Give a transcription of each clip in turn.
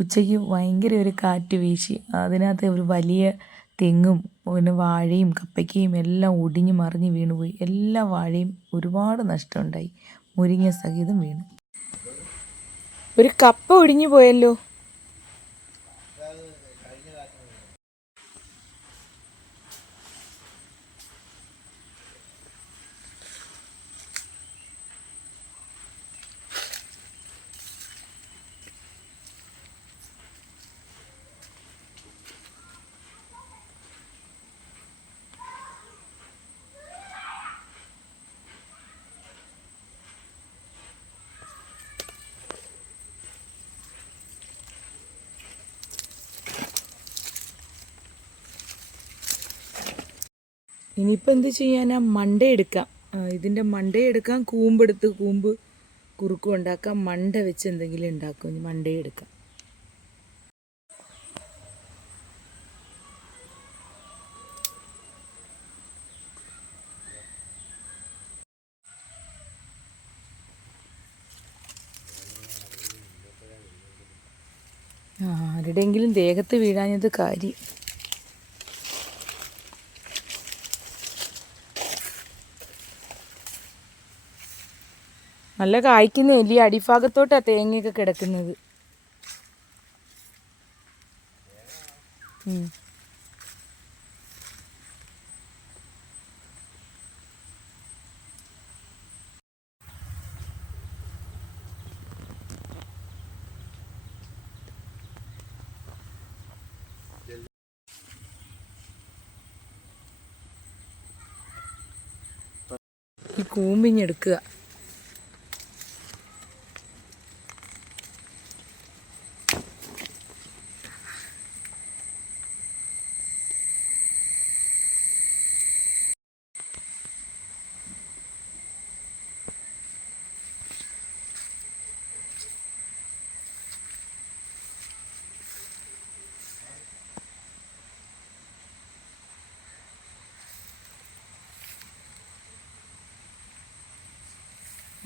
ഉച്ചയ്ക്ക് ഭയങ്കര ഒരു കാറ്റ് വീശി. അതിനകത്ത് ഒരു വലിയ തെങ്ങും പിന്നെ വാഴയും കപ്പയ്ക്കയും എല്ലാം ഒടിഞ്ഞ് മറിഞ്ഞ് വീണുപോയി. എല്ലാ വാഴയും ഒരുപാട് നഷ്ടമുണ്ടായി. മുരിങ്ങ സഹിതം വീണു. ഒരു കപ്പ ഒടിഞ്ഞു പോയല്ലോ. ഇനിയിപ്പോൾ എന്ത് ചെയ്യാനാ? മണ്ട എടുക്കാം. ഇതിൻ്റെ മണ്ട എടുക്കാം. കൂമ്പെടുത്ത് കൂമ്പ് കുറുക്കും ഉണ്ടാക്കാം. മണ്ട വെച്ച് എന്തെങ്കിലും ഉണ്ടാക്കും. ഇനി മണ്ടയെടുക്കാം. ആരുടെയെങ്കിലും ദേഹത്ത് വീഴാഞ്ഞത് കാര്യം. നല്ല കായ്ക്കുന്ന എലി അടിഭാഗത്തോട്ടാണ് തേങ്ങയൊക്കെ കിടക്കുന്നത്. ഈ കൂമ്പിഞ്ഞെടുക്കുക.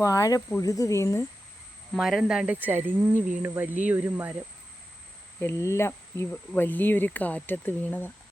വാഴ പുഴുതു വീണ് മരം താണ്ട് ചരിഞ്ഞ് വീണു. വലിയൊരു മരം എല്ലാം ഈ വലിയൊരു കാറ്റത്ത് വീണതാണ്.